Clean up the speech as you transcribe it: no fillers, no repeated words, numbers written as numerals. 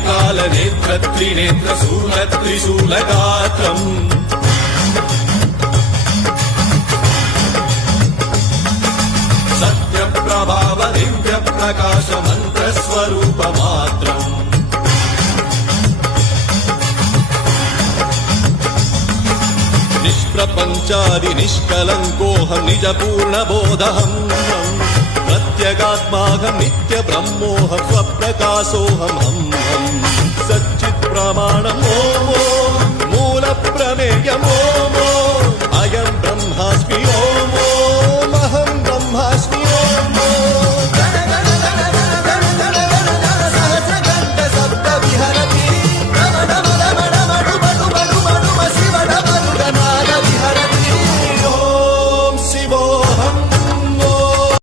త్రికాల నేత్ర త్రినేత్ర శూల త్రిశూలగాత్రం సత్య ప్రభావ దివ్య ప్రకాశ మంత్ర స్వరూప మాత్రం నిష్ప్రపంచాది నిష్కలంకోహం నిజ పూర్ణ బోధహం ప్రత్యగాత్మాహం నిత్య బ్రహ్మోహం స్వప్రకాశోహం హం సచ్చిత్ ప్రమాణమో మూల ప్రమేయమో అయం బ్రహ్మాస్మి